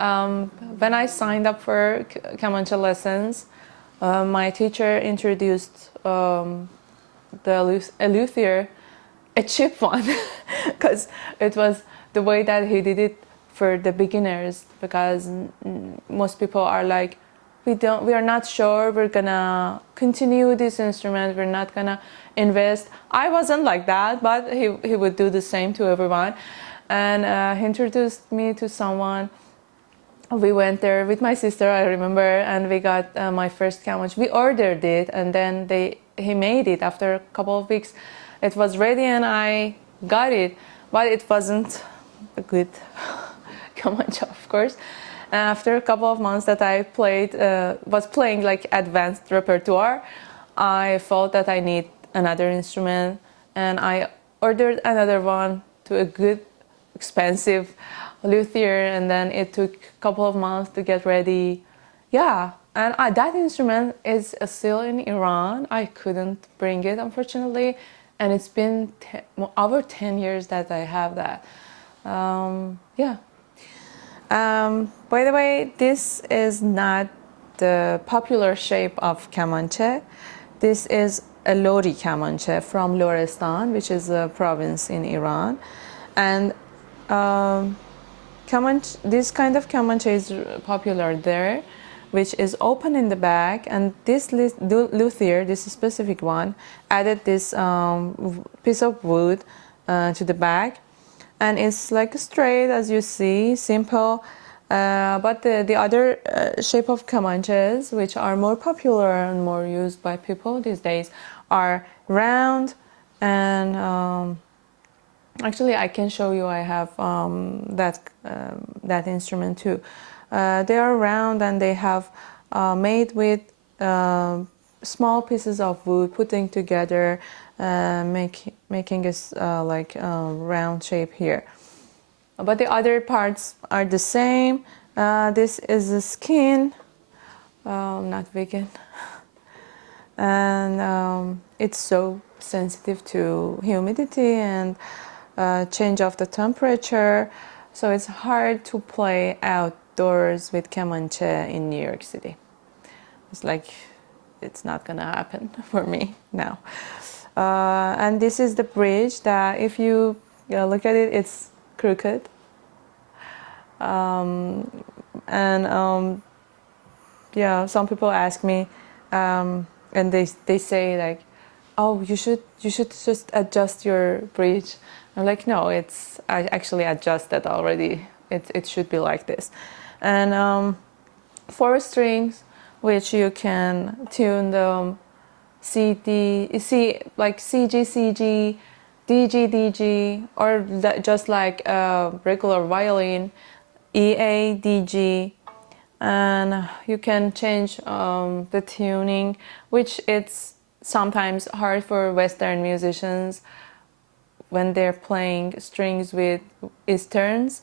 When I signed up for komancheh lessons, my teacher introduced a luthier, a cheap one, because it was the way that he did it for the beginners. Because most people are like, we are not sure we're gonna continue this instrument, we're not gonna invest. I wasn't like that, but he would do the same to everyone. And he introduced me to someone. We went there with my sister, I remember, and we got my first komancheh. We ordered it, and then he made it. After a couple of weeks, it was ready, and I got it, but it wasn't a good komancheh, of course. And after a couple of months that I was playing like advanced repertoire, I felt that I need another instrument, and I ordered another one to a good, expensive luthier, and then it took a couple of months to get ready. Yeah, and that instrument is still in Iran. I couldn't bring it, unfortunately, and it's been over 10 years that I have that. Yeah. By the way, this is not the popular shape of komancheh. This is a Lori komancheh from Lorestan, which is a province in Iran. And this kind of komancheh is popular there, which is open in the back. And this luthier, this specific one, added this piece of wood to the back. And it's like straight, as you see, simple. But the other shape of komanchehs, which are more popular and more used by people these days, are round. And actually, I can show you. I have that instrument too. They are round, and they have made with small pieces of wood, putting together, making a round shape here. But the other parts are the same. This is the skin, not vegan, and it's so sensitive to humidity and change of the temperature, so it's hard to play outdoors with komancheh in New York City. It's like it's not gonna happen for me now. And this is the bridge that, if you look at it, it's crooked. Yeah, some people ask me, and they say like, oh, you should just adjust your bridge. I'm like, no, I actually adjusted already. It should be like this. And 4 strings, which you can tune the like CG, CG, DG, DG, or just like a regular violin, EA, DG. And you can change the tuning, which it's sometimes hard for Western musicians when they're playing strings with Easterns,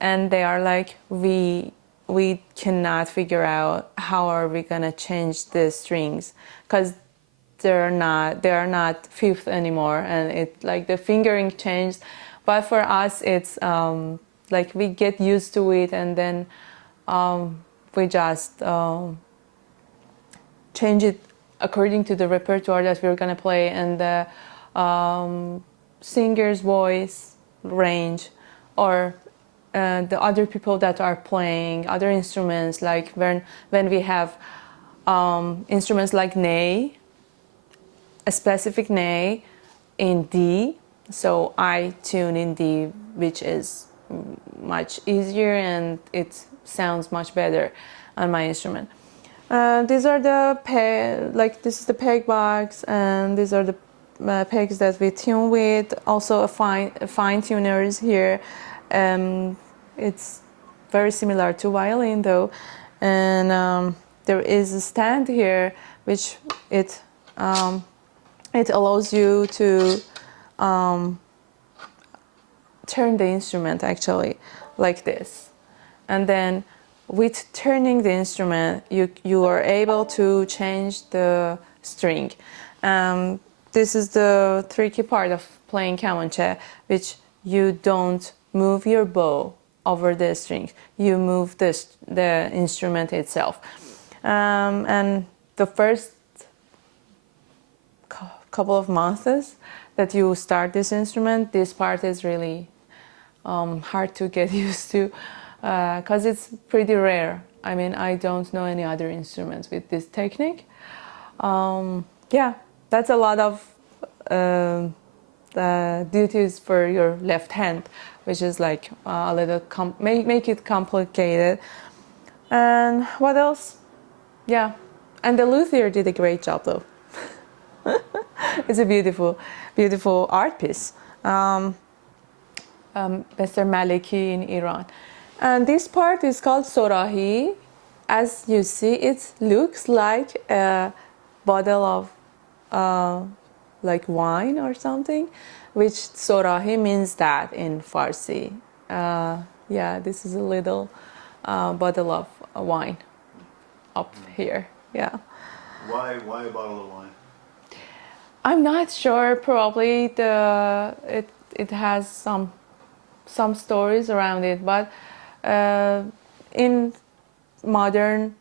and they are like, we cannot figure out how are we gonna change the strings, because they are not fifth anymore, and it like the fingering changed. But for us, it's like we get used to it, and then we just change it according to the repertoire that we're gonna play, and the singer's voice range, or the other people that are playing other instruments. Like when we have instruments like ney, a specific ney in D, so I tune in D, which is much easier and it sounds much better on my instrument. These are the this is the peg box, and these are the pegs that we tune with. Also a fine tuner is here. It's very similar to violin though, and there is a stand here which it allows you to turn the instrument actually like this, and then with turning the instrument you are able to change the string. This is the tricky part of playing komancheh, which you don't move your bow over the strings. You move the instrument itself. And the first couple of months that you start this instrument, this part is really hard to get used to because it's pretty rare. I mean, I don't know any other instruments with this technique. Yeah, that's a lot of duties for your left hand, which is like a little make it complicated. And what else? Yeah, and the luthier did a great job though. It's a beautiful, beautiful art piece. Mr. Maliki in Iran. And this part is called sorahi. As you see, it looks like a bottle of like wine or something, which sorahi means that in Farsi. Yeah, this is a little bottle of wine up here. Yeah. Why a bottle of wine? I'm not sure. Probably it has some stories around it, but in modern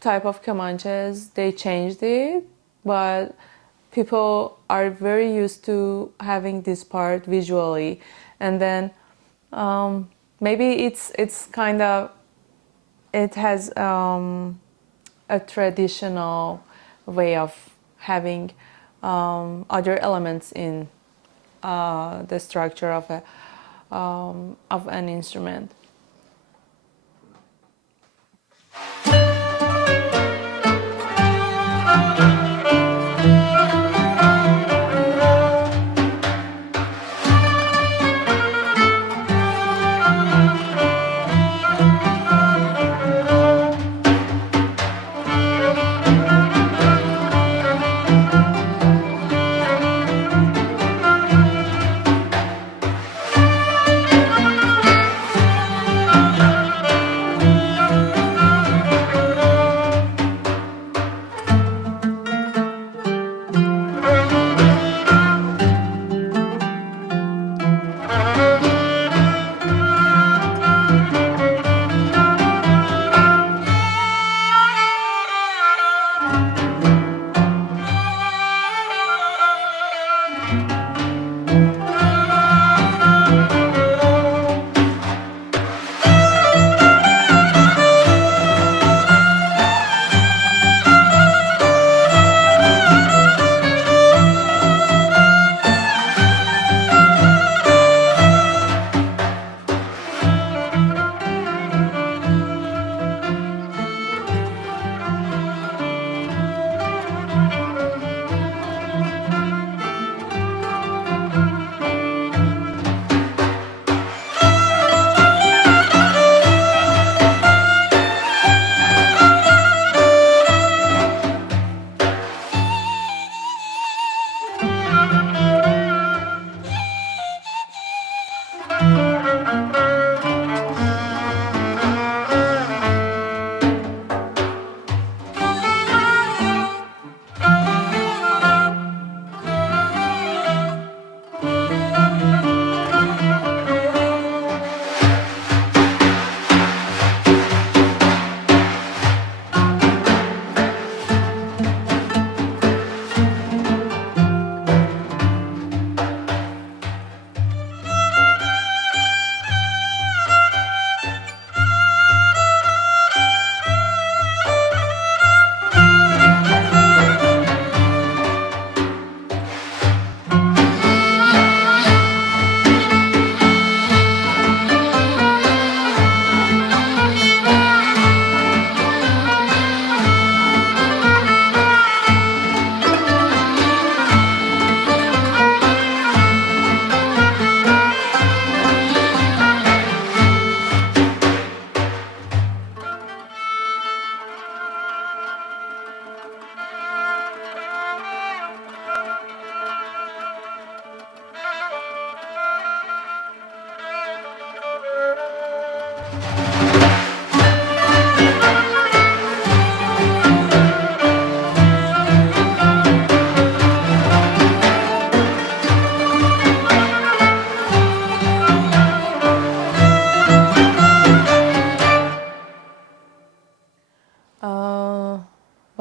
type of komanches they changed it, but people are very used to having this part visually, and then maybe it's kind of, it has a traditional way of having other elements in the structure of an instrument.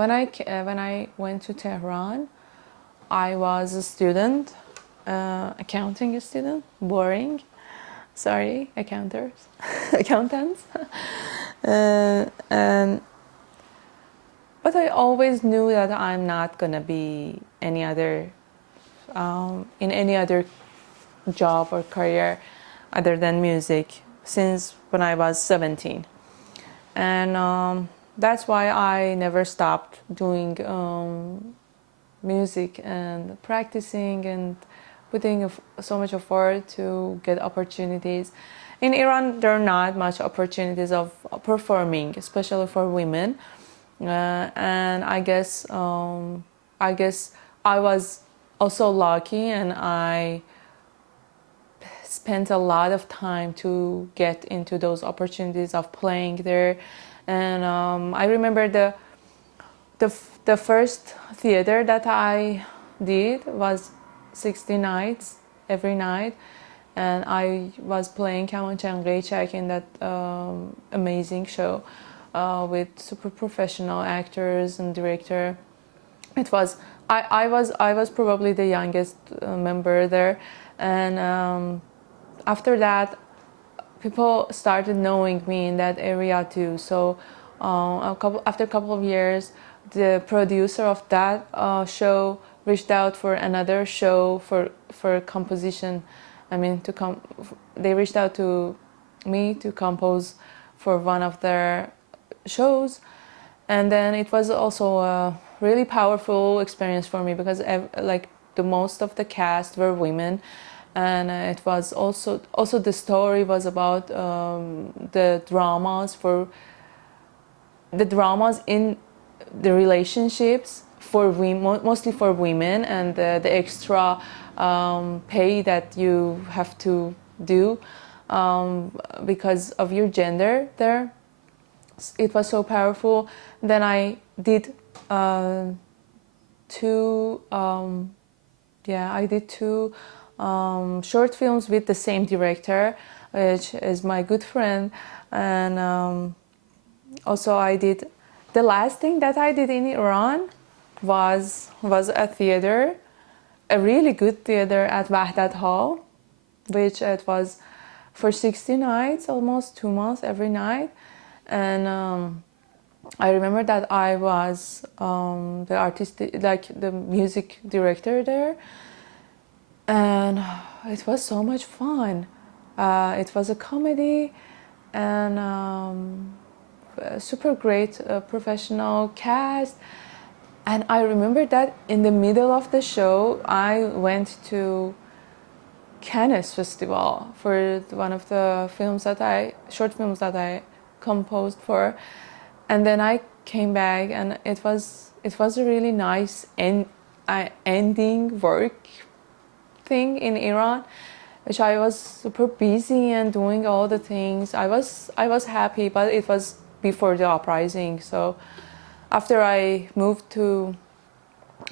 when I went to Tehran, I was a student, accounting student, boring. Sorry, accountants. And but I always knew that I'm not gonna be any other in any other job or career other than music since when I was 17, and that's why I never stopped doing music and practicing and putting so much effort to get opportunities. In Iran, there are not much opportunities of performing, especially for women. And I guess I was also lucky, and I spent a lot of time to get into those opportunities of playing there. And I remember the first theater that I did was 60 nights every night, and I was playing komancheh and qeychek in that amazing show with super professional actors and director. It was I was probably the youngest member there, and after that, people started knowing me in that area too. So after a couple of years, the producer of that show reached out for another show for composition. I mean, they reached out to me to compose for one of their shows, and then it was also a really powerful experience for me because like the most of the cast were women, and it was also the story was about the dramas in the relationships for women, mostly for women, and the extra pay that you have to do because of your gender there. It was so powerful. Then I did two short films with the same director, which is my good friend, and also I did the last thing that I did in Iran was a theater, a really good theater at Wahdat Hall, which it was for 60 nights, almost 2 months every night. And I remember that I was the music director there, and it was so much fun. It was a comedy, and a super great professional cast. And I remember that in the middle of the show, I went to Cannes Festival for one of the short films that I composed for, and then I came back, and it was a really nice ending work thing in Iran, which I was super busy and doing all the things. I was happy, but it was before the uprising. So after I moved to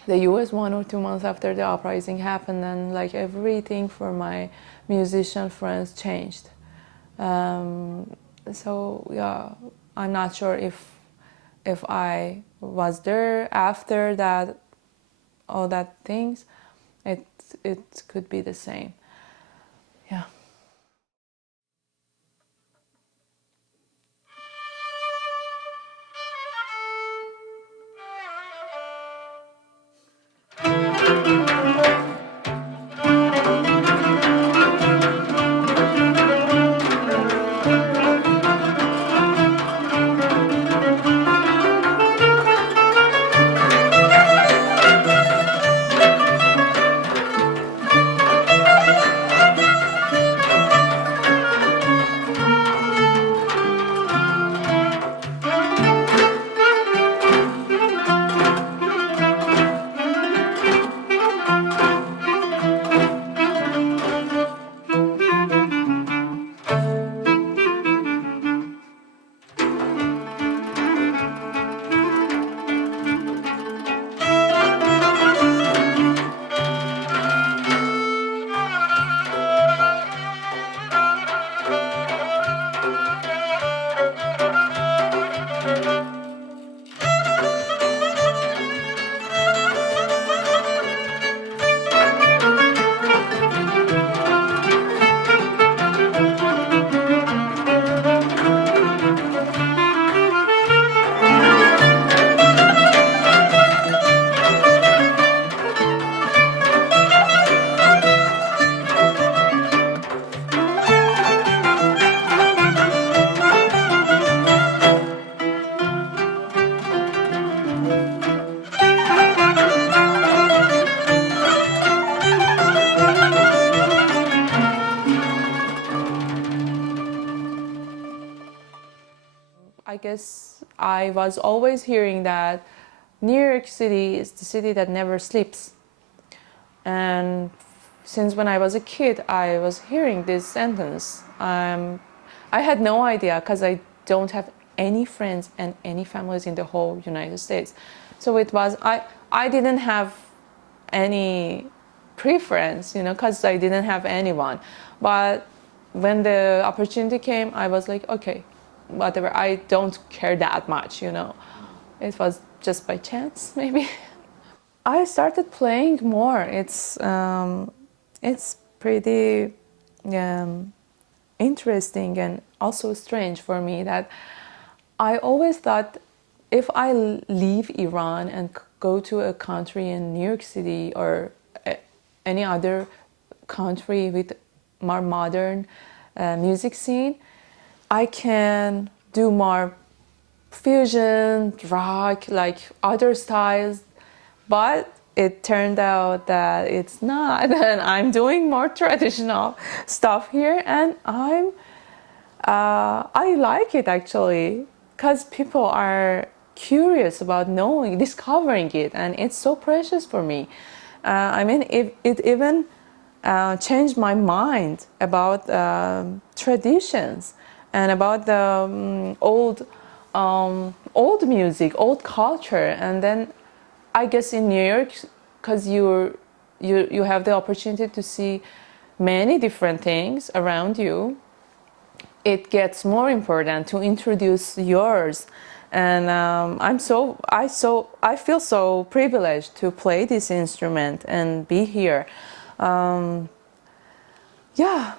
the US 1 or 2 months after the uprising happened, and like everything for my musician friends changed. So yeah, I'm not sure if I was there after that, all that things, it could be the same. Yeah. I guess I was always hearing that New York City is the city that never sleeps. And since when I was a kid, I was hearing this sentence. I had no idea because I don't have any friends and any families in the whole United States. So it was, I didn't have any preference, because I didn't have anyone. But when the opportunity came, I was like, okay, whatever, I don't care that much. It was just by chance, maybe. I started playing more. It's pretty interesting and also strange for me that I always thought if I leave Iran and go to a country in New York City or any other country with more modern music scene, I can do more fusion, rock, like other styles. But it turned out that it's not, and I'm doing more traditional stuff here, and I like it actually, because people are curious about knowing, discovering it, and it's so precious for me. It even changed my mind about traditions and about the old music, old culture, and then I guess in New York, because you have the opportunity to see many different things around you, it gets more important to introduce yours. And I feel so privileged to play this instrument and be here. Yeah.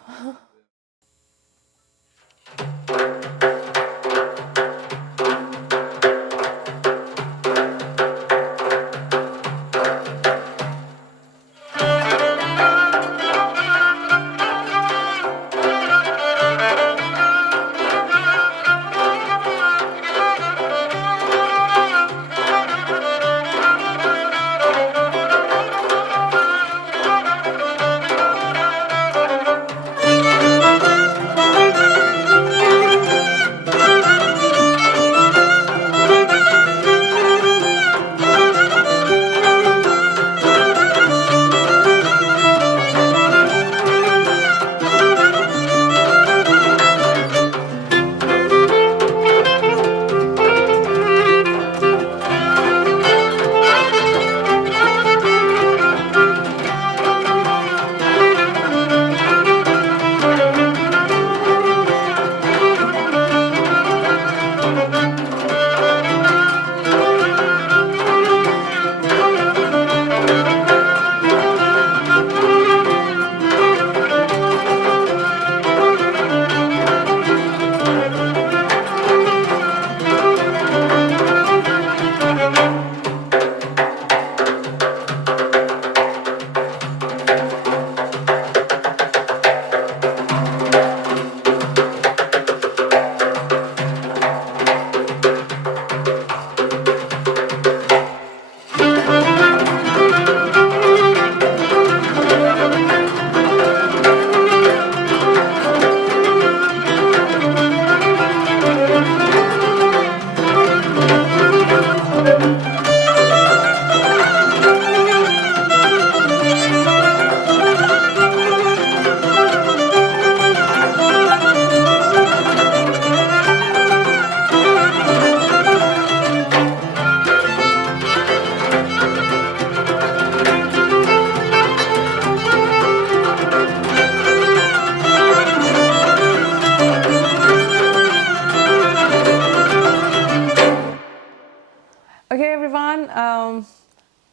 Okay, everyone.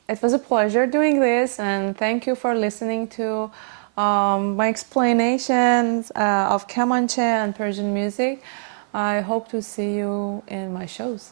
It was a pleasure doing this, and thank you for listening to my explanations of komancheh and Persian music. I hope to see you in my shows.